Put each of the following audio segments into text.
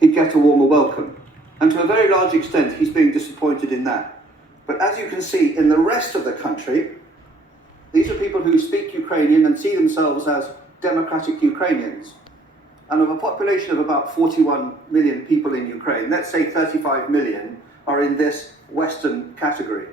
he'd get a warmer welcome. And to a very large extent, he's being disappointed in that. But as you can see, in the rest of the country, these are people who speak Ukrainian and see themselves as democratic Ukrainians. And of a population of about 41 million people in Ukraine, let's say 35 million are in this Western category.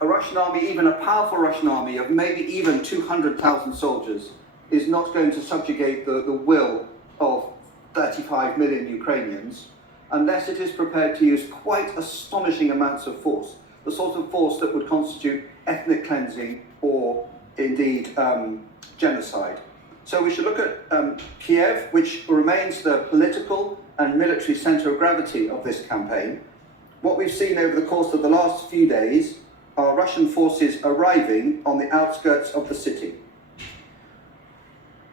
A Russian army, even a powerful Russian army of maybe even 200,000 soldiers, is not going to subjugate the will of 35 million Ukrainians unless it is prepared to use quite astonishing amounts of force, the sort of force that would constitute ethnic cleansing or indeed genocide. So we should look at Kiev, which remains the political and military centre of gravity of this campaign. What we've seen over the course of the last few days are Russian forces arriving on the outskirts of the city.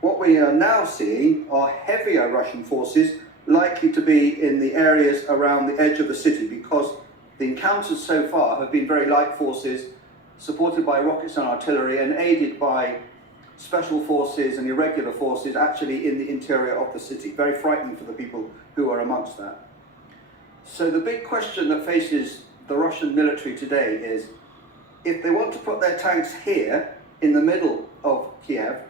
What we are now seeing are heavier Russian forces likely to be in the areas around the edge of the city, because the encounters so far have been very light forces supported by rockets and artillery and aided by special forces and irregular forces actually in the interior of the city. Very frightening for the people who are amongst that. So the big question that faces the Russian military today is, if they want to put their tanks here in the middle of Kiev,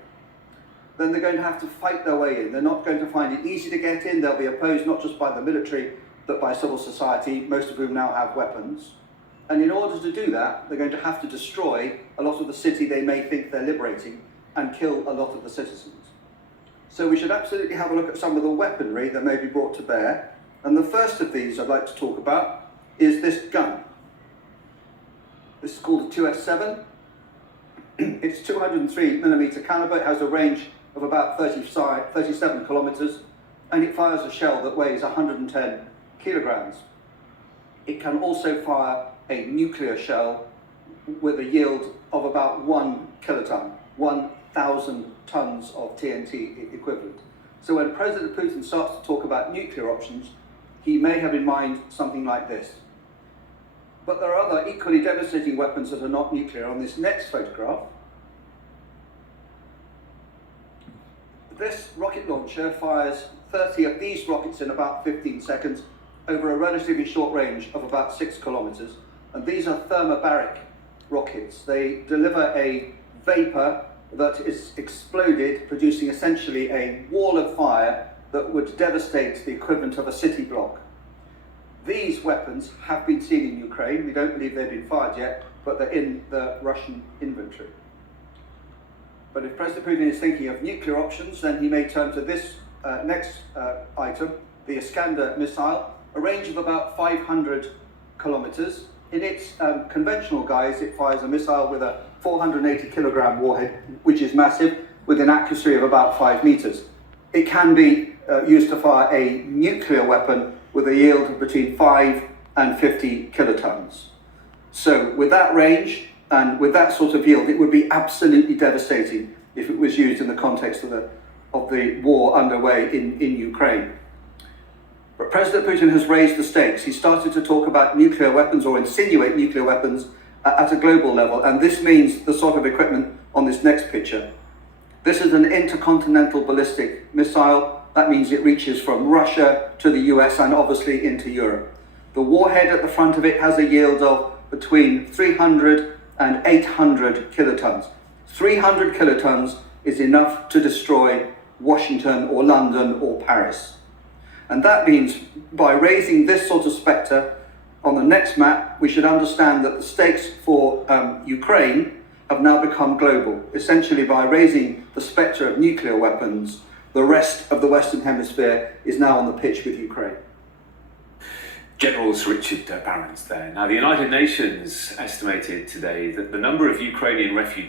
then they're going to have to fight their way in. They're not going to find it easy to get in. They'll be opposed not just by the military, but by civil society, most of whom now have weapons. And in order to do that, they're going to have to destroy a lot of the city they may think they're liberating and kill a lot of the citizens. So we should absolutely have a look at some of the weaponry that may be brought to bear. And the first of these I'd like to talk about is this gun. This is called a 2S7. It's 203mm caliber. It has a range of about 37 kilometers, and it fires a shell that weighs 110 kilograms. It can also fire a nuclear shell with a yield of about 1 kiloton, 1,000 tons of TNT equivalent. So when President Putin starts to talk about nuclear options, he may have in mind something like this. But there are other equally devastating weapons that are not nuclear. On this next photograph, this rocket launcher fires 30 of these rockets in about 15 seconds over a relatively short range of about 6 kilometers. And these are thermobaric rockets. They deliver a vapor that is exploded, producing essentially a wall of fire that would devastate the equivalent of a city block. These weapons have been seen in Ukraine. We don't believe they've been fired yet, but they're in the Russian inventory. But if President Putin is thinking of nuclear options, then he may turn to this next item, the Iskander missile, a range of about 500 kilometers. In its conventional guise, it fires a missile with a 480 kilogram warhead, which is massive, with an accuracy of about 5 meters. It can be used to fire a nuclear weapon with a yield of between 5 and 50 kilotons. So with that range and with that sort of yield, it would be absolutely devastating if it was used in the context of the war underway in Ukraine. But President Putin has raised the stakes. He started to talk about nuclear weapons or insinuate nuclear weapons at a global level, and this means the sort of equipment on this next picture. This is an intercontinental ballistic missile. That means it reaches from Russia to the US and obviously into Europe. The warhead at the front of it has a yield of between 300 and 800 kilotons. 300 kilotons is enough to destroy Washington or London or Paris. And that means by raising this sort of spectre on the next map, we should understand that the stakes for Ukraine have now become global. Essentially, by raising the spectre of nuclear weapons, the rest of the Western Hemisphere is now on the pitch with Ukraine. Generals Richard Barrons there. Now, the United Nations estimated today that the number of Ukrainian refugees